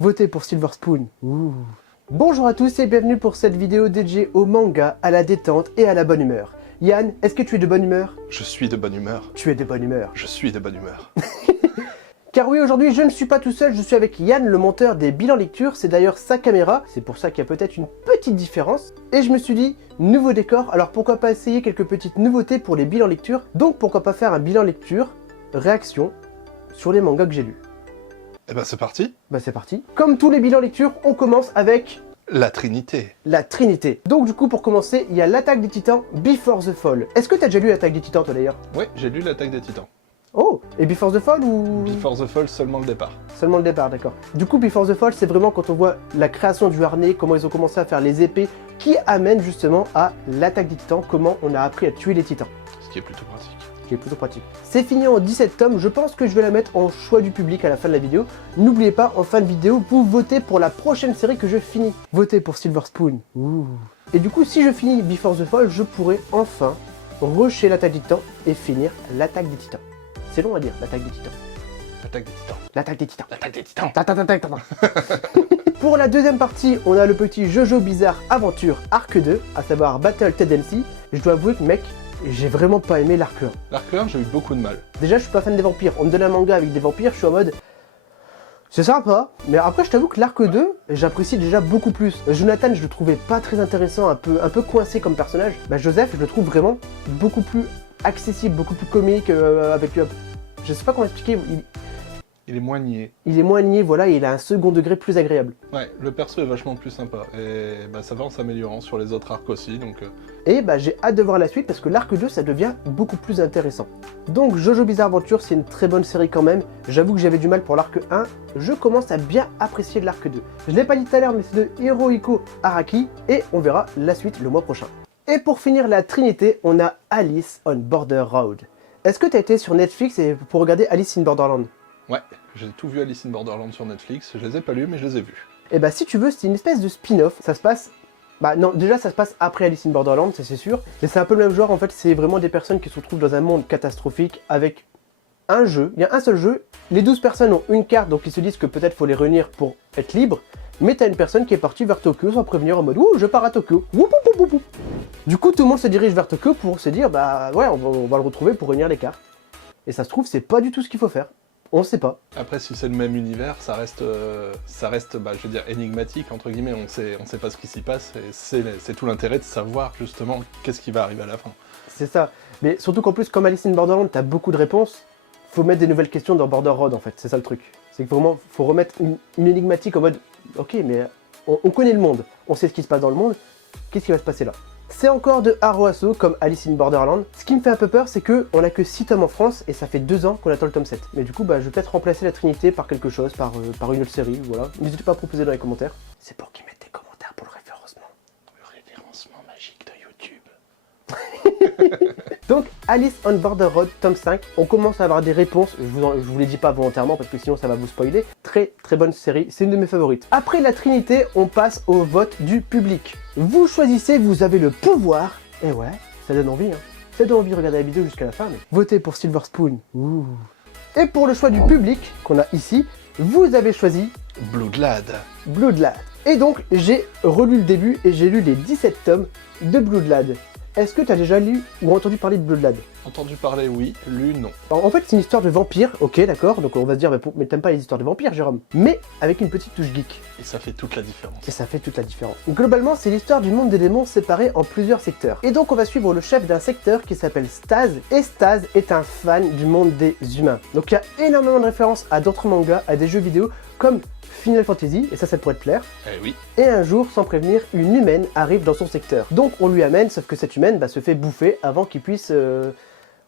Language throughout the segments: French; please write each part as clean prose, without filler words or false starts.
Votez pour Silver Spoon. Ouh. Bonjour à tous et bienvenue pour cette vidéo dédiée au manga, à la détente et à la bonne humeur. Yann, est-ce que tu es de bonne humeur? Je suis de bonne humeur. Tu es de bonne humeur. Je suis de bonne humeur. Car oui, aujourd'hui je ne suis pas tout seul, je suis avec Yann, le monteur des bilans lecture, c'est d'ailleurs sa caméra, c'est pour ça qu'il y a peut-être une petite différence. Et je me suis dit, nouveau décor, alors pourquoi pas essayer quelques petites nouveautés pour les bilans lecture. Donc pourquoi pas faire un bilan lecture, réaction, sur les mangas que j'ai lus. Eh ben c'est parti. Bah c'est parti. Comme tous les bilans lecture, on commence avec La Trinité. la Trinité. Donc du coup pour commencer, il y a l'Attaque des Titans, Before the Fall. Est-ce que t'as déjà lu l'Attaque des Titans toi d'ailleurs? Ouais, j'ai lu l'Attaque des Titans. Oh, et Before the Fall ou... Before the Fall, seulement le départ. Seulement le départ, d'accord. Du coup, Before the Fall, c'est vraiment quand on voit la création du harnais, comment ils ont commencé à faire les épées, qui amène justement à l'attaque des titans, comment on a appris à tuer les titans. Ce qui est plutôt pratique. Qui est plutôt pratique. C'est fini en 17 tomes, je pense que je vais la mettre en choix du public à la fin de la vidéo. N'oubliez pas, en fin de vidéo, vous votez pour la prochaine série que je finis. Votez pour Silver Spoon. Ouh. Et du coup, si je finis Before the Fall, je pourrai enfin rusher l'attaque des titans et finir l'attaque des titans. C'est long à dire, l'attaque des titans. L'attaque des Titans. L'attaque des titans. L'attaque des Titans. Pour la deuxième partie, on a le petit Jojo Bizarre Aventure Arc 2, à savoir Battle Tendency. Je dois avouer que mec, j'ai vraiment pas aimé l'arc 1. L'arc 1, j'ai eu beaucoup de mal. Déjà, je suis pas fan des vampires. On me donne un manga avec des vampires, je suis en mode... C'est sympa, mais après je t'avoue que l'arc 2, j'apprécie déjà beaucoup plus. Jonathan, je le trouvais pas très intéressant, un peu coincé comme personnage. Bah Joseph, je le trouve vraiment beaucoup plus accessible, beaucoup plus comique, avec... je sais pas comment expliquer, Il est moins niais. il est moins niais, voilà, et il a un second degré plus agréable. Ouais, le perso est vachement plus sympa. Et bah ça va en s'améliorant sur les autres arcs aussi, donc... Et bah j'ai hâte de voir la suite parce que l'arc 2 ça devient beaucoup plus intéressant. Donc Jojo Bizarre Adventure c'est une très bonne série quand même. J'avoue que j'avais du mal pour l'arc 1, je commence à bien apprécier de l'arc 2. Je l'ai pas dit tout à l'heure mais c'est de Hirohiko Araki et on verra la suite le mois prochain. Et pour finir la Trinité, on a Alice on Border Road. Est-ce que tu as été sur Netflix et pour regarder Alice in Borderland? Ouais, j'ai tout vu Alice in Borderland sur Netflix. Je les ai pas lus, mais je les ai vus. Et bah si tu veux, c'est une espèce de spin-off, ça se passe... Bah non, déjà ça se passe après Alice in Borderland, ça c'est sûr. Mais c'est un peu le même genre, en fait, c'est vraiment des personnes qui se retrouvent dans un monde catastrophique avec un jeu. Il y a un seul jeu, les 12 personnes ont une carte, donc ils se disent que peut-être faut les réunir pour être libres. Mais t'as une personne qui est partie vers Tokyo sans prévenir en mode « Ouh, je pars à Tokyo !» Du coup, tout le monde se dirige vers Tokyo pour se dire « Bah ouais, on va le retrouver pour réunir les cartes. » Et ça se trouve, c'est pas du tout ce qu'il faut faire. On sait pas. Après, si c'est le même univers, ça reste bah, je veux dire, énigmatique, entre guillemets, on sait pas ce qui s'y passe, et c'est tout l'intérêt de savoir, justement, qu'est-ce qui va arriver à la fin. C'est ça. Mais surtout qu'en plus, comme Alice in Borderland, t'as beaucoup de réponses, faut mettre des nouvelles questions dans Border Road, en fait, c'est ça le truc. C'est que vraiment, faut remettre une énigmatique en mode, ok, mais on connaît le monde, on sait ce qui se passe dans le monde, qu'est-ce qui va se passer là? C'est encore de Haruaso comme Alice in Borderland. Ce qui me fait un peu peur, c'est qu'on a que 6 tomes en France et ça fait 2 ans qu'on attend le tome 7. Mais du coup, bah, je vais peut-être remplacer la Trinité par quelque chose, par une autre série, voilà. N'hésitez pas à proposer dans les commentaires. C'est pour qu'ils mettent des commentaires pour le référencement. Le référencement magique de YouTube. Donc, Alice on Border Road, tome 5, on commence à avoir des réponses, je vous les dis pas volontairement parce que sinon ça va vous spoiler. Très très bonne série, c'est une de mes favorites. Après la Trinité, on passe au vote du public. Vous choisissez, vous avez le pouvoir, et ouais, ça donne envie, hein. Ça donne envie de regarder la vidéo jusqu'à la fin, mais votez pour Silver Spoon. Ouh. Et pour le choix du public, qu'on a ici, vous avez choisi Bloodlad. Bloodlad. Et donc, j'ai relu le début et j'ai lu les 17 tomes de Bloodlad. Est-ce que tu as déjà lu ou entendu parler de Bloodlad? Entendu parler, oui. Lu, non. Alors, en fait, c'est une histoire de vampire, ok, d'accord, donc on va se dire, mais t'aimes pas les histoires de vampires, Jérôme? Mais avec une petite touche geek. Et ça fait toute la différence. Et ça fait toute la différence. Globalement, c'est l'histoire du monde des démons séparé en plusieurs secteurs. Et donc, on va suivre le chef d'un secteur qui s'appelle Staz, et Staz est un fan du monde des humains. Donc, il y a énormément de références à d'autres mangas, à des jeux vidéo, comme Final Fantasy, et ça pourrait te plaire. Eh oui. Et un jour, sans prévenir, une humaine arrive dans son secteur. Donc on lui amène, sauf que cette humaine se fait bouffer avant qu'il puisse...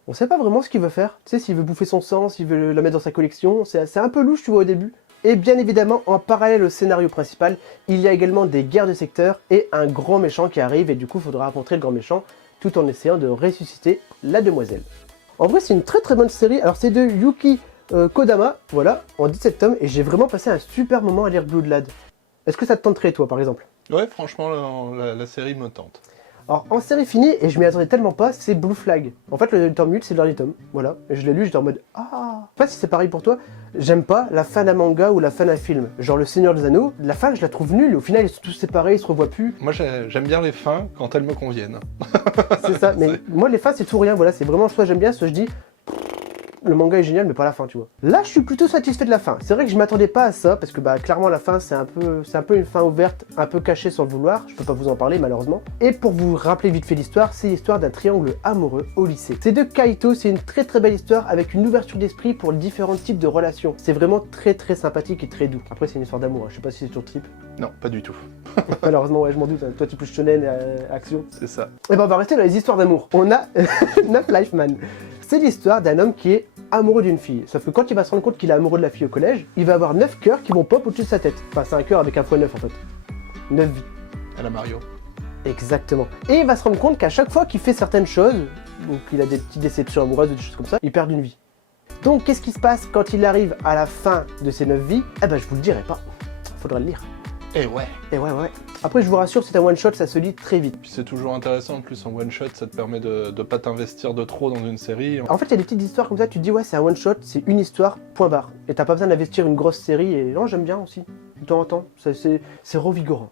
On sait pas vraiment ce qu'il veut faire. Tu sais, s'il veut bouffer son sang, s'il veut la mettre dans sa collection, c'est un peu louche, tu vois, au début. Et bien évidemment, en parallèle au scénario principal, il y a également des guerres de secteur et un grand méchant qui arrive, et du coup, il faudra affronter le grand méchant, tout en essayant de ressusciter la demoiselle. En vrai, c'est une très très bonne série. Alors c'est de Yuki Kodama, voilà, en 17 tomes, et j'ai vraiment passé un super moment à lire Bloodlad. Est-ce que ça te tenterait, toi, par exemple? Ouais, franchement, la série me tente. Alors en série finie, et je m'y attendais tellement pas, c'est Blue Flag. En fait le tome 8 c'est le dernier tome, voilà. Et je l'ai lu, j'étais en mode ah. Je sais pas si c'est pareil pour toi, j'aime pas la fin d'un manga ou la fin d'un film. Genre le Seigneur des Anneaux, la fin je la trouve nulle, au final ils sont tous séparés, ils se revoient plus. Moi j'aime bien les fins quand elles me conviennent. C'est ça, mais moi les fins c'est tout rien, voilà, c'est vraiment soit j'aime bien, soit je dis le manga est génial mais pas la fin, tu vois. Là je suis plutôt satisfait de la fin. C'est vrai que je m'attendais pas à ça parce que bah clairement la fin c'est un peu une fin ouverte, un peu cachée sans le vouloir. Je peux pas vous en parler malheureusement. Et pour vous rappeler vite fait l'histoire, c'est l'histoire d'un triangle amoureux au lycée. C'est de Kaito, c'est une très très belle histoire avec une ouverture d'esprit pour les différents types de relations. C'est vraiment très très sympathique et très doux. Après c'est une histoire d'amour, hein. Je sais pas si c'est sur trip. Non, pas du tout. Malheureusement ouais je m'en doute, hein. Toi tu es plus shonen action. C'est ça. Et ben on va rester dans les histoires d'amour. On a Neuf Life Man. C'est l'histoire d'un homme qui est amoureux d'une fille. Sauf que quand il va se rendre compte qu'il est amoureux de la fille au collège, il va avoir 9 cœurs qui vont pop au-dessus de sa tête. Enfin, c'est un cœur avec un x9 en fait. 9 vies. À la Mario. Exactement. Et il va se rendre compte qu'à chaque fois qu'il fait certaines choses, ou qu'il a des petites déceptions amoureuses ou des choses comme ça, il perd une vie. Donc qu'est-ce qui se passe quand il arrive à la fin de ses 9 vies? Eh ben je vous le dirai pas. Faudra le lire. Et ouais. Et ouais. Après je vous rassure, c'est un one shot, ça se lit très vite. Puis c'est toujours intéressant, en plus en one shot, ça te permet de pas t'investir de trop dans une série. En fait, il y a des petites histoires comme ça, tu te dis ouais, c'est un one shot, c'est une histoire, point barre. Et t'as pas besoin d'investir une grosse série, et non, j'aime bien aussi. De temps en temps, c'est revigorant.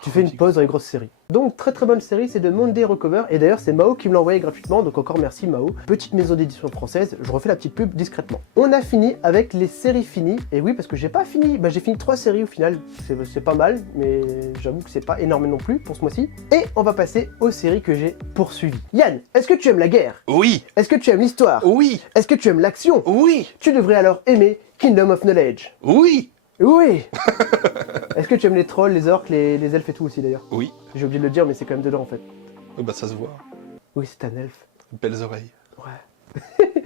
Tu fais une pause dans les grosses séries. Donc, très très bonne série, c'est de Monday Recover. Et d'ailleurs, c'est Mao qui me l'a envoyé gratuitement, donc encore merci Mao. Petite maison d'édition française, je refais la petite pub discrètement. On a fini avec les séries finies. Et oui, parce que j'ai pas fini, j'ai fini 3 séries au final. C'est pas mal, mais j'avoue que c'est pas énorme non plus pour ce mois-ci. Et on va passer aux séries que j'ai poursuivies. Yann, est-ce que tu aimes la guerre? Oui. Est-ce que tu aimes l'histoire? Oui. Est-ce que tu aimes l'action? Oui. Tu devrais alors aimer Kingdom of Knowledge. Oui. Oui. Est-ce que tu aimes les trolls, les orques, les elfes et tout aussi d'ailleurs? Oui. J'ai oublié de le dire, mais c'est quand même dedans en fait. Bah ça se voit. Oui, c'est un elfe. Belles oreilles. Ouais.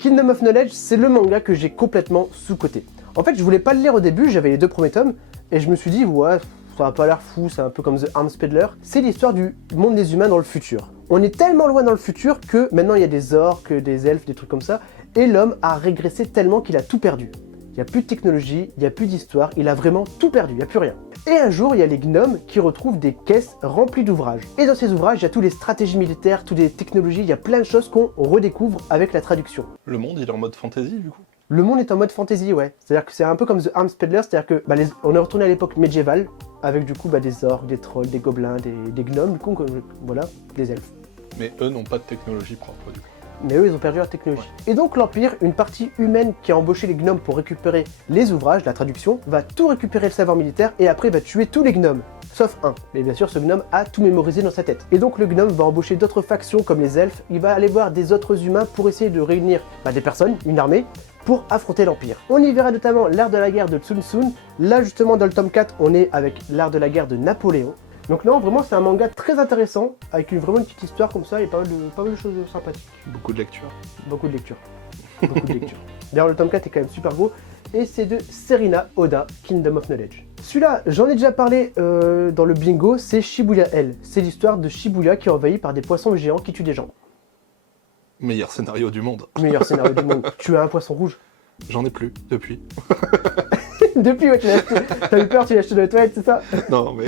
Kingdom of Knowledge, c'est le manga que j'ai complètement sous-coté. En fait, je voulais pas le lire au début, j'avais les 2 premiers tomes, et je me suis dit, ouais, ça a pas l'air fou, c'est un peu comme The Arms Peddler. C'est l'histoire du monde des humains dans le futur. On est tellement loin dans le futur que maintenant il y a des orques, des elfes, des trucs comme ça, et l'homme a régressé tellement qu'il a tout perdu. Il n'y a plus de technologie, il n'y a plus d'histoire, il a vraiment tout perdu, il n'y a plus rien. Et un jour, il y a les gnomes qui retrouvent des caisses remplies d'ouvrages. Et dans ces ouvrages, il y a toutes les stratégies militaires, toutes les technologies, il y a plein de choses qu'on redécouvre avec la traduction. Le monde, il est en mode fantasy, du coup. Le monde est en mode fantasy, ouais. C'est-à-dire que c'est un peu comme The Arms Peddler, c'est-à-dire que on est retourné à l'époque médiévale, avec du coup des orques, des trolls, des gobelins, des gnomes, du coup, voilà, des elfes. Mais eux n'ont pas de technologie propre, du coup. Mais eux, ils ont perdu leur technologie. Ouais. Et donc l'Empire, une partie humaine qui a embauché les gnomes pour récupérer les ouvrages, la traduction, va tout récupérer le savoir militaire et après va tuer tous les gnomes. Sauf un. Mais bien sûr, ce gnome a tout mémorisé dans sa tête. Et donc le gnome va embaucher d'autres factions comme les elfes, il va aller voir des autres humains pour essayer de réunir des personnes, une armée, pour affronter l'Empire. On y verra notamment l'art de la guerre de Sun Tzu. Là justement dans le tome 4, on est avec l'art de la guerre de Napoléon. Donc non, vraiment c'est un manga très intéressant, avec vraiment une petite histoire comme ça et pas mal de choses sympathiques. Beaucoup de lecture. Beaucoup de lecture. Beaucoup de lecture. D'ailleurs le tome 4 est quand même super beau, et c'est de Serena Oda, Kingdom of Knowledge. Celui-là, j'en ai déjà parlé dans le bingo, c'est Shibuya L. C'est l'histoire de Shibuya qui est envahi par des poissons géants qui tuent des gens. Meilleur scénario du monde. Meilleur scénario du monde. Tu as un poisson rouge. J'en ai plus, depuis. Depuis, ouais, tu l'as acheté. T'as eu peur, tu l'as acheté dans les toilettes, c'est ça? Non, mais...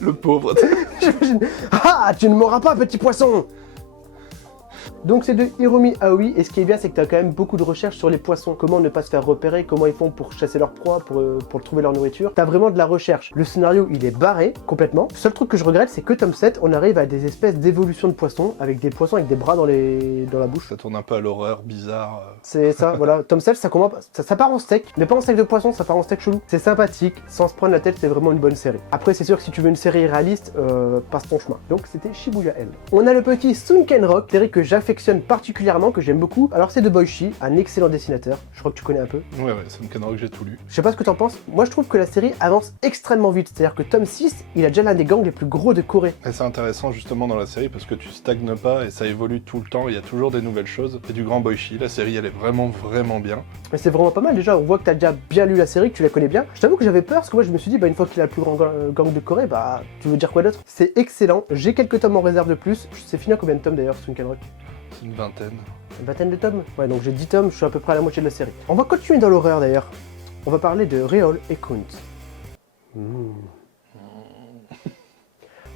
Le pauvre. J'imagine. Ah, tu ne m'auras pas, petit poisson! Donc c'est de Hiromi Aoi, et ce qui est bien c'est que tu as quand même beaucoup de recherches sur les poissons, comment ne pas se faire repérer, comment ils font pour chasser leur proie, pour trouver leur nourriture. Tu as vraiment de la recherche. Le scénario il est barré complètement. Le seul truc que je regrette c'est que tome 7 on arrive à des espèces d'évolution de poissons, avec des poissons avec des bras dans la bouche. Ça tourne un peu à l'horreur bizarre. C'est ça, voilà. Tome 7 ça commence, ça part en steak, mais pas en steak de poisson, ça part en steak chelou. C'est sympathique, sans se prendre la tête, c'est vraiment une bonne série. Après c'est sûr que si tu veux une série réaliste, passe ton chemin. Donc c'était Shibuya L. On a le petit Sunken Rock, série que j'affectionne particulièrement, que j'aime beaucoup. Alors c'est de Boichi, un excellent dessinateur, je crois que tu connais un peu. Ouais, Sunken Rock j'ai tout lu. Je sais pas ce que t'en penses, moi je trouve que la série avance extrêmement vite, c'est-à-dire que tome 6, il a déjà l'un des gangs les plus gros de Corée. Et c'est intéressant justement dans la série parce que tu stagnes pas et ça évolue tout le temps, il y a toujours des nouvelles choses. Et du grand Boichi, la série elle est vraiment bien. Mais c'est vraiment pas mal déjà, on voit que t'as déjà bien lu la série, que tu la connais bien. Je t'avoue que j'avais peur parce que moi je me suis dit, une fois qu'il a le plus grand gang de Corée, tu veux dire quoi d'autre? C'est excellent, j'ai quelques tomes en réserve de plus. C'est fini à combien de tomes d'ailleurs, Sunken Rock? Une vingtaine. Une vingtaine de tomes? Ouais, donc j'ai 10 tomes, je suis à peu près à la moitié de la série. On va continuer dans l'horreur d'ailleurs. On va parler de Réol et Kunt.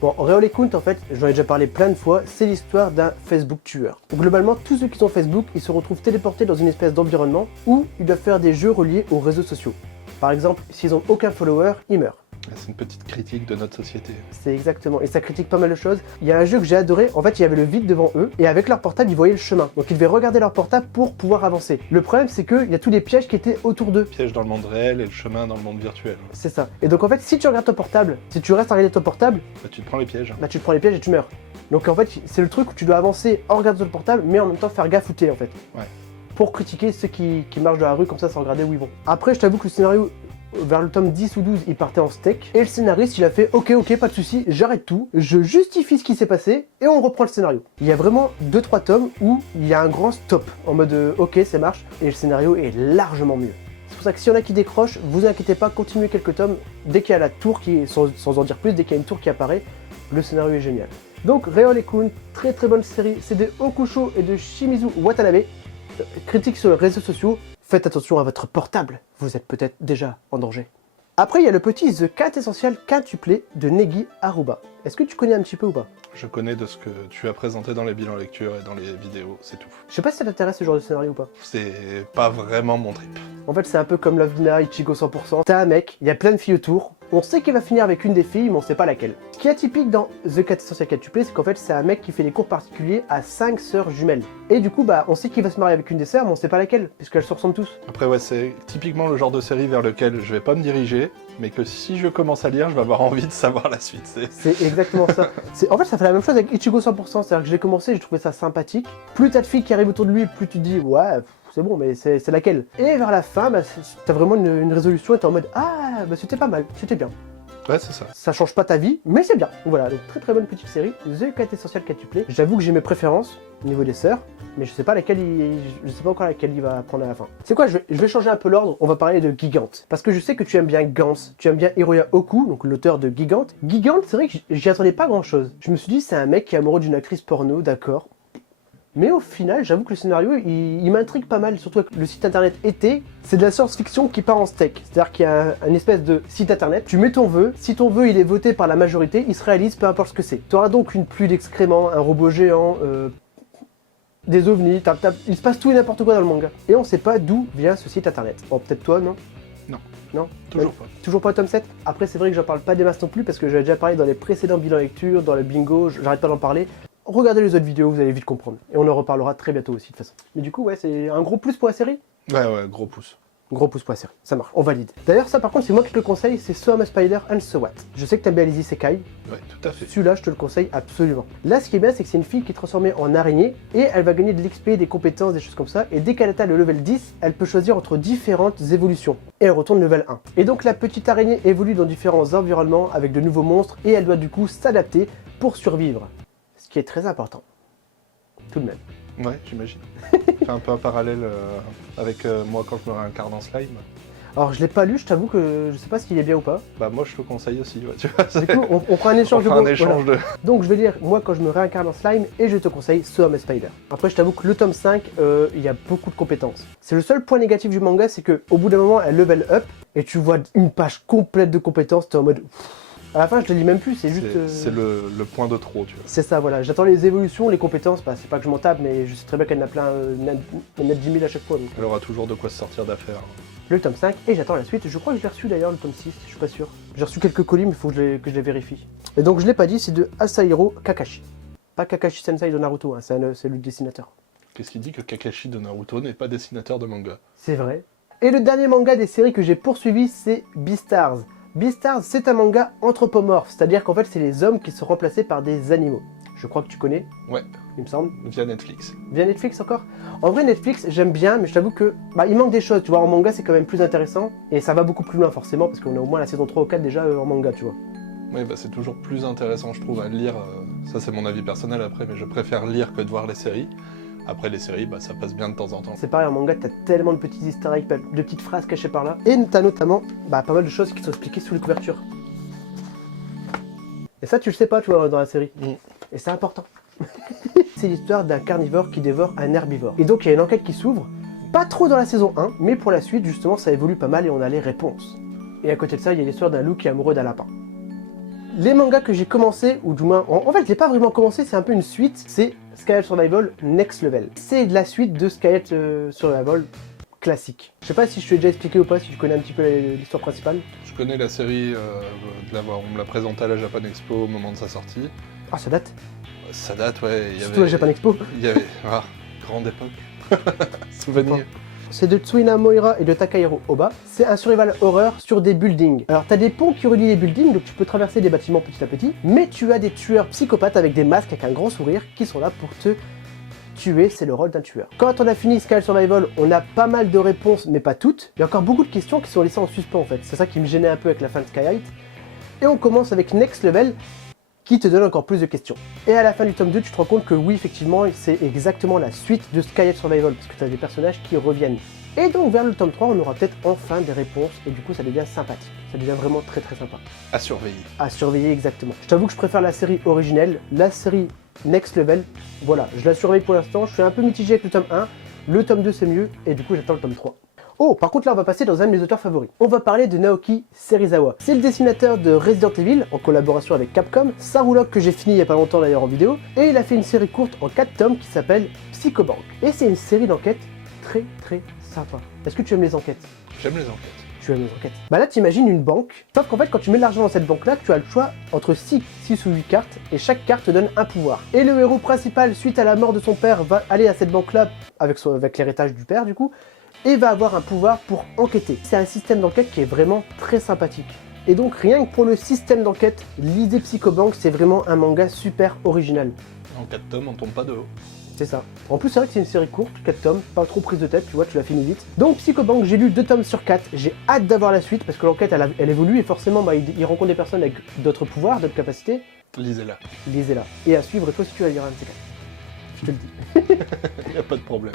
Bon, Réole et Kunt, en fait, j'en ai déjà parlé plein de fois, c'est l'histoire d'un Facebook tueur. Globalement, tous ceux qui sont Facebook, ils se retrouvent téléportés dans une espèce d'environnement où ils doivent faire des jeux reliés aux réseaux sociaux. Par exemple, s'ils ont aucun follower, ils meurent. C'est une petite critique de notre société. C'est exactement, et ça critique pas mal de choses. Il y a un jeu que j'ai adoré, en fait il y avait le vide devant eux, et avec leur portable ils voyaient le chemin. Donc ils devaient regarder leur portable pour pouvoir avancer. Le problème c'est qu'il y a tous les pièges qui étaient autour d'eux. Piège dans le monde réel et le chemin dans le monde virtuel. C'est ça. Et donc en fait si tu regardes ton portable, si tu restes à regarder ton portable, Bah, tu te prends les pièges. bah tu te prends les pièges et tu meurs. Donc en fait c'est le truc où tu dois avancer en regardant ton portable, mais en même temps faire gaffe où t'es en fait. Ouais. Pour critiquer ceux qui marchent dans la rue comme ça sans regarder où ils vont. Après je t'avoue que le scénario... Vers le tome 10 ou 12, il partait en steak. Et le scénariste, il a fait ok, pas de souci, j'arrête tout, je justifie ce qui s'est passé et on reprend le scénario. Il y a vraiment 2-3 tomes où il y a un grand stop en mode ok, ça marche et le scénario est largement mieux. C'est pour ça que s'il y en a qui décrochent, vous inquiétez pas, continuez quelques tomes. Dès qu'il y a la tour qui, sans en dire plus, dès qu'il y a une tour qui apparaît, le scénario est génial. Donc Réole et Kunt, très bonne série, c'est de Okusho et de Shimizu Watanabe. Critique sur les réseaux sociaux. Faites attention à votre portable, vous êtes peut-être déjà en danger. Après, il y a le petit The Quintessential Quintuplé de Negi Aruba. Est-ce que tu connais un petit peu ou pas? Je connais de ce que tu as présenté dans les bilans lecture et dans les vidéos, c'est tout. Je sais pas si ça t'intéresse ce genre de scénario ou pas. C'est pas vraiment mon trip. En fait, c'est un peu comme Love Hina, Ichigo 100%. T'as un mec, il y a plein de filles autour, on sait qu'il va finir avec une des filles, mais on sait pas laquelle. Ce qui est atypique dans The Quintessential Quintuplé, c'est qu'en fait, c'est un mec qui fait des cours particuliers à 5 sœurs jumelles. Et du coup, bah, on sait qu'il va se marier avec une des sœurs, mais on sait pas laquelle, puisqu'elles se ressemblent tous. Après ouais, c'est typiquement le genre de série vers lequel je vais pas me diriger, mais que si je commence à lire, je vais avoir envie de savoir la suite. C'est exactement ça. En fait, ça fait la même chose avec Ichigo 100%, c'est-à-dire que j'ai commencé, j'ai trouvé ça sympathique. Plus t'as de filles qui arrivent autour de lui, plus tu te dis, ouais, c'est bon, mais c'est laquelle? Et vers la fin, bah, t'as vraiment une résolution et t'es en mode, ah, bah c'était pas mal, c'était bien. Ouais, c'est ça. Ça change pas ta vie, mais c'est bien. Voilà, donc très bonne petite série, The Quintessential Quintuplé. J'avoue que j'ai mes préférences au niveau des sœurs, mais je sais pas je sais pas encore laquelle il va prendre à la fin. C'est quoi, je vais changer un peu l'ordre, on va parler de Gigante. Parce que je sais que tu aimes bien Gantz, tu aimes bien Hiroya Oku, donc l'auteur de Gigante. Gigante, c'est vrai que j'y attendais pas grand chose. Je me suis dit, c'est un mec qui est amoureux d'une actrice porno, d'accord. Mais au final, j'avoue que le scénario, il m'intrigue pas mal, surtout avec le site internet été. C'est de la science-fiction qui part en steak. C'est-à-dire qu'il y a une espèce de site internet, tu mets ton vœu, si ton vœu il est voté par la majorité, il se réalise peu importe ce que c'est. Tu auras donc une pluie d'excréments, un robot géant, des ovnis, il se passe tout et n'importe quoi dans le manga. Et on sait pas d'où vient ce site internet. Bon, peut-être toi, non? Non, Toujours pas. Toujours pas tome 7. Après, c'est vrai que j'en parle pas des masses non plus parce que j'avais déjà parlé dans les précédents bilans lecture, dans le bingo, j'arrête pas d'en parler. Regardez les autres vidéos, vous allez vite comprendre. Et on en reparlera très bientôt aussi de toute façon. Mais du coup, ouais, c'est un gros plus pour la série. Ouais, gros pouce. Gros pouce pour la série, ça marche, on valide. D'ailleurs, ça par contre, c'est moi qui te le conseille, c'est So I'm a Spider and So What. Je sais que t'aimes bien les isekai. Ouais, tout à fait. Celui-là, je te le conseille absolument. Là, ce qui est bien, c'est que c'est une fille qui est transformée en araignée et elle va gagner de l'XP, des compétences, des choses comme ça. Et dès qu'elle atteint le level 10, elle peut choisir entre différentes évolutions. Et elle retourne level 1. Et donc, la petite araignée évolue dans différents environnements avec de nouveaux monstres et elle doit du coup s'adapter pour survivre. Ce qui est très important. Tout de même. Ouais, j'imagine. Fait un peu un parallèle avec moi quand je me réincarne en slime. Alors, je l'ai pas lu, je t'avoue que je sais pas s'il est bien ou pas. Bah moi je te conseille aussi, ouais, tu vois. Du coup, on fera un échange on fera un de échange voilà. Donc je vais lire moi quand je me réincarne en slime et je te conseille So I'm a Spider. Après je t'avoue que le tome 5, il y a beaucoup de compétences. C'est le seul point négatif du manga, c'est que au bout d'un moment elle level up et tu vois une page complète de compétences, t'es en mode... À la fin je te lis même plus, c'est juste... C'est le point de trop, tu vois. C'est ça, voilà. J'attends les évolutions, les compétences, bah, c'est pas que je m'en tape, mais je sais très bien qu'elle en a plein, elle en a 10 000 à chaque fois. Donc. Elle aura toujours de quoi se sortir d'affaire. Le tome 5, et j'attends la suite. Je crois que je l'ai reçu d'ailleurs, le tome 6, je suis pas sûr. J'ai reçu quelques colis, mais il faut que je les vérifie. Et donc je l'ai pas dit, c'est de Asahiro Kakashi. Pas Kakashi Sensei de Naruto, hein, c'est le dessinateur. Qu'est-ce qui dit que Kakashi de Naruto n'est pas dessinateur de manga? C'est vrai. Et le dernier manga des séries que j'ai poursuivi, c'est Beastars. Beastars, c'est un manga anthropomorphe, c'est-à-dire qu'en fait, c'est les hommes qui sont remplacés par des animaux. Je crois que tu connais. Ouais. Il me semble. Via Netflix. Via Netflix encore. En vrai, Netflix, j'aime bien, mais je t'avoue que il manque des choses, tu vois. En manga, c'est quand même plus intéressant, et ça va beaucoup plus loin, forcément, parce qu'on a au moins la saison 3 ou 4 déjà en manga, tu vois. Oui, bah c'est toujours plus intéressant, je trouve, à lire. Ça, c'est mon avis personnel après, mais je préfère lire que de voir les séries. Après, les séries, bah, ça passe bien de temps en temps. C'est pareil, en manga, t'as tellement de petits easter eggs, de petites phrases cachées par là. Et t'as notamment pas mal de choses qui sont expliquées sous les couvertures. Et ça, tu le sais pas, tu vois, dans la série. Et c'est important. C'est l'histoire d'un carnivore qui dévore un herbivore. Et donc, il y a une enquête qui s'ouvre. Pas trop dans la saison 1, mais pour la suite, justement, ça évolue pas mal et on a les réponses. Et à côté de ça, il y a l'histoire d'un loup qui est amoureux d'un lapin. Les mangas que j'ai commencé, ou du moins, en fait, je l'ai pas vraiment commencé, c'est un peu une suite, c'est Skylight Survival Next Level. C'est de la suite de Skylight Survival classique. Je sais pas si je te l'ai déjà expliqué ou pas, si tu connais un petit peu l'histoire principale. Je connais la série, on me l'a présentée à la Japan Expo au moment de sa sortie. Ah, ça date. Ça date, ouais. Surtout la Japan Expo. Il y avait... Ah, grande époque. Souvenir. C'est de Tsuina Moira et de Takahiro Oba. C'est un survival horreur sur des buildings. Alors t'as des ponts qui relient les buildings, donc tu peux traverser des bâtiments petit à petit, mais tu as des tueurs psychopathes avec des masques, avec un grand sourire, qui sont là pour te tuer, c'est le rôle d'un tueur. Quand on a fini Skylight Survival, on a pas mal de réponses, mais pas toutes. Il y a encore beaucoup de questions qui sont laissées en suspens en fait. C'est ça qui me gênait un peu avec la fin de Skylight. Et on commence avec Next Level, qui te donne encore plus de questions. Et à la fin du tome 2, tu te rends compte que oui, effectivement, c'est exactement la suite de Skylight Survival, parce que tu as des personnages qui reviennent. Et donc vers le tome 3, on aura peut-être enfin des réponses, et du coup ça devient sympathique. Ça devient vraiment très très sympa. À surveiller. À surveiller, exactement. Je t'avoue que je préfère la série originelle, la série Next Level. Voilà, je la surveille pour l'instant, je suis un peu mitigé avec le tome 1, le tome 2 c'est mieux, et du coup j'attends le tome 3. Oh, par contre là on va passer dans un de mes auteurs favoris. On va parler de Naoki Serizawa. C'est le dessinateur de Resident Evil, en collaboration avec Capcom, Sarulog que j'ai fini il y a pas longtemps d'ailleurs en vidéo, et il a fait une série courte en 4 tomes qui s'appelle Psychobank. Et c'est une série d'enquêtes très très sympa. Est-ce que tu aimes les enquêtes? J'aime les enquêtes. Tu aimes les enquêtes. Bah là t'imagines une banque, sauf qu'en fait quand tu mets de l'argent dans cette banque là, tu as le choix entre 6 ou 8 cartes, et chaque carte te donne un pouvoir. Et le héros principal, suite à la mort de son père, va aller à cette banque là, avec l'héritage du père du coup, et va avoir un pouvoir pour enquêter. C'est un système d'enquête qui est vraiment très sympathique. Et donc rien que pour le système d'enquête, lisez Psychobank, c'est vraiment un manga super original. En 4 tomes, on tombe pas de haut. C'est ça. En plus c'est vrai que c'est une série courte, 4 tomes, pas trop prise de tête, tu vois, tu l'as fini vite. Donc Psychobank, j'ai lu 2 tomes sur 4, j'ai hâte d'avoir la suite parce que l'enquête elle évolue et forcément bah, il rencontre des personnes avec d'autres pouvoirs, d'autres capacités. Lisez-la. Lisez-la. Et à suivre, toi si tu vas lire un de ces 4. Je te le dis. Y a pas de problème.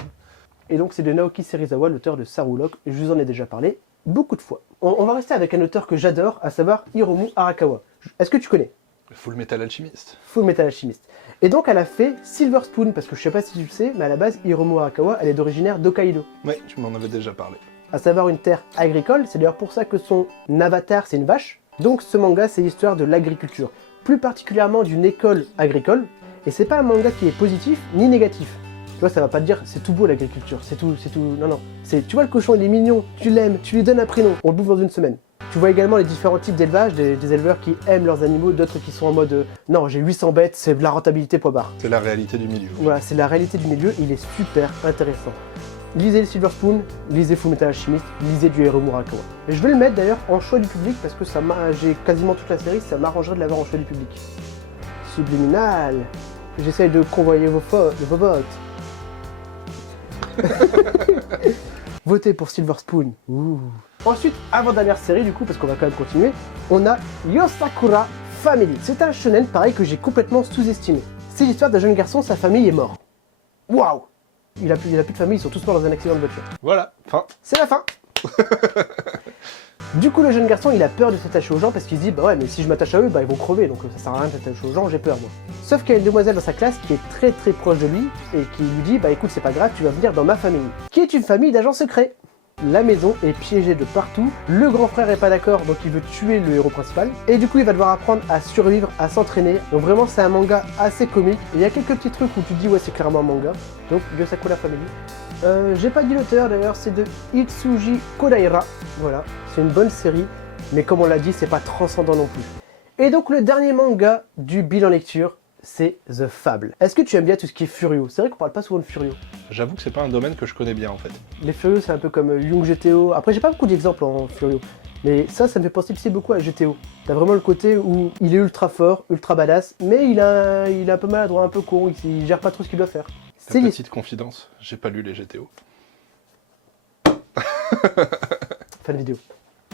Et donc c'est de Naoki Serizawa, l'auteur de Sarulog, je vous en ai déjà parlé beaucoup de fois. On va rester avec un auteur que j'adore, à savoir Hiromu Arakawa. Est-ce que tu connais? Full Metal Alchemist. Full Metal Alchemist. Et donc elle a fait Silver Spoon, parce que je sais pas si tu le sais, mais à la base Hiromu Arakawa, elle est d'originaire d'Hokkaido. Ouais, tu m'en avais déjà parlé. À savoir une terre agricole, c'est d'ailleurs pour ça que son avatar c'est une vache. Donc ce manga c'est l'histoire de l'agriculture, plus particulièrement d'une école agricole, et c'est pas un manga qui est positif ni négatif. Tu vois, ça va pas te dire c'est tout beau l'agriculture, c'est tout, non, non. C'est, tu vois le cochon il est mignon, tu l'aimes, tu lui donnes un prénom, on le bouffe dans une semaine. Tu vois également les différents types d'élevage, des éleveurs qui aiment leurs animaux, d'autres qui sont en mode non j'ai 800 bêtes, c'est de la rentabilité point barre. C'est la réalité du milieu. Voilà, c'est la réalité du milieu, il est super intéressant. Lisez le Silver Spoon, lisez Full Metal Alchemist, lisez du Hiromu Arakawa. Et je vais le mettre d'ailleurs en choix du public parce que j'ai quasiment toute la série, ça m'arrangerait de l'avoir en choix du public. Subliminal. J'essaye de convoyer vos votes. Votez pour Silver Spoon. Ouh. Ensuite, avant-dernière série du coup, parce qu'on va quand même continuer, on a Yosakura Family. C'est un shonen pareil que j'ai complètement sous-estimé. C'est l'histoire d'un jeune garçon, sa famille est morte. Waouh! Il a plus de famille, ils sont tous morts dans un accident de voiture. Voilà, fin. C'est la fin. Du coup, le jeune garçon, il a peur de s'attacher aux gens parce qu'il se dit bah ouais, mais si je m'attache à eux, bah ils vont crever, donc ça sert à rien de s'attacher aux gens, j'ai peur moi. Sauf qu'il y a une demoiselle dans sa classe qui est très très proche de lui et qui lui dit bah écoute, c'est pas grave, tu vas venir dans ma famille, qui est une famille d'agents secrets. La maison est piégée de partout, le grand frère est pas d'accord donc il veut tuer le héros principal et du coup il va devoir apprendre à survivre, à s'entraîner. Donc vraiment c'est un manga assez comique, il y a quelques petits trucs où tu te dis ouais c'est clairement un manga. Donc Yosakura Family. J'ai pas dit l'auteur d'ailleurs, c'est de Itsuji Kodaira. Voilà, c'est une bonne série, mais comme on l'a dit, c'est pas transcendant non plus. Et donc le dernier manga du bilan lecture, c'est The Fable. Est-ce que tu aimes bien tout ce qui est Furio? C'est vrai qu'on parle pas souvent de Furio. J'avoue que c'est pas un domaine que je connais bien en fait. Les Furio c'est un peu comme Young GTO. Après j'ai pas beaucoup d'exemples en Furio. Mais ça me fait penser beaucoup à GTO. T'as vraiment le côté où il est ultra fort, ultra badass, mais il est un peu maladroit, un peu con, il gère pas trop ce qu'il doit faire. C'est une petite confidence, j'ai pas lu les GTO. Fin de vidéo.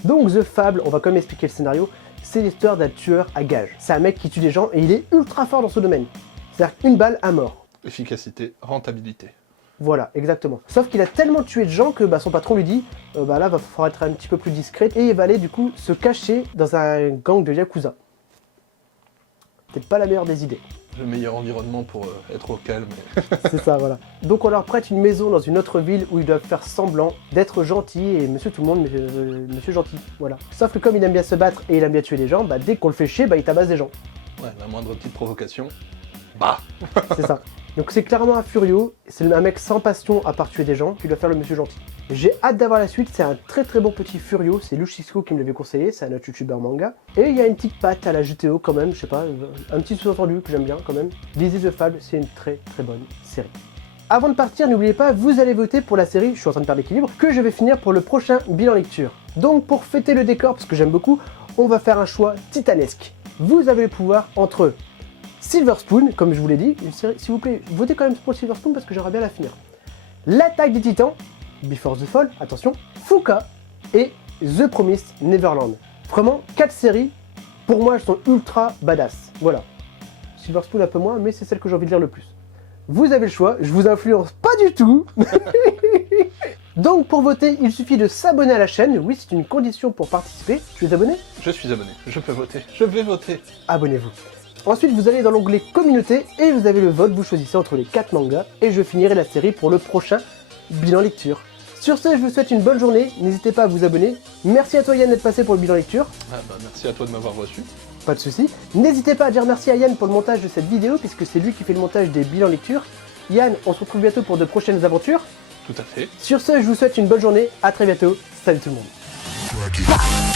Donc The Fable, on va quand même expliquer le scénario, c'est l'histoire d'un tueur à gages. C'est un mec qui tue des gens et il est ultra fort dans ce domaine. C'est-à-dire qu'une balle à mort. Efficacité, rentabilité. Voilà, exactement. Sauf qu'il a tellement tué de gens que son patron lui dit bah là, va falloir être un petit peu plus discret et il va aller du coup se cacher dans un gang de Yakuza. Peut-être pas la meilleure des idées. le meilleur environnement pour être au calme. C'est ça, voilà. Donc on leur prête une maison dans une autre ville où ils doivent faire semblant d'être gentils et monsieur tout le monde, monsieur gentil, voilà. Sauf que comme il aime bien se battre et il aime bien tuer les gens, bah dès qu'on le fait chier, bah il tabasse des gens. Ouais, la moindre petite provocation, bah. C'est ça. Donc c'est clairement un Furio, c'est un mec sans passion à part tuer des gens, qui doit faire le monsieur gentil. J'ai hâte d'avoir la suite, c'est un très très bon petit Furio, c'est Luchisco qui me l'avait conseillé, c'est un autre youtubeur manga. Et il y a une petite patte à la GTO quand même, je sais pas, un petit sous-entendu que j'aime bien quand même. Lisez The Fable, c'est une très très bonne série. Avant de partir, n'oubliez pas, vous allez voter pour la série, je suis en train de perdre l'équilibre, que je vais finir pour le prochain bilan lecture. Donc pour fêter le décor, parce que j'aime beaucoup, on va faire un choix titanesque. Vous avez le pouvoir entre Silver Spoon, comme je vous l'ai dit, une série, s'il vous plaît, votez quand même pour Silver Spoon parce que j'aimerais bien la finir. L'attaque des titans, Before the Fall, attention, Fuka et The Promised Neverland. Vraiment, 4 séries, pour moi, elles sont ultra badass. Voilà. Silver Spoon un peu moins, mais c'est celle que j'ai envie de lire le plus. Vous avez le choix, je vous influence pas du tout. Donc pour voter, il suffit de s'abonner à la chaîne. Oui, c'est une condition pour participer. Tu es abonné? Je suis abonné, je peux voter, je vais voter. Abonnez-vous. Ensuite, vous allez dans l'onglet communauté et vous avez le vote. Vous choisissez entre les 4 mangas et je finirai la série pour le prochain bilan lecture. Sur ce, je vous souhaite une bonne journée. N'hésitez pas à vous abonner. Merci à toi Yann d'être passé pour le bilan lecture. Ah bah merci à toi de m'avoir reçu. Pas de soucis. N'hésitez pas à dire merci à Yann pour le montage de cette vidéo puisque c'est lui qui fait le montage des bilans lecture. Yann, on se retrouve bientôt pour de prochaines aventures. Tout à fait. Sur ce, je vous souhaite une bonne journée. À très bientôt. Salut tout le monde.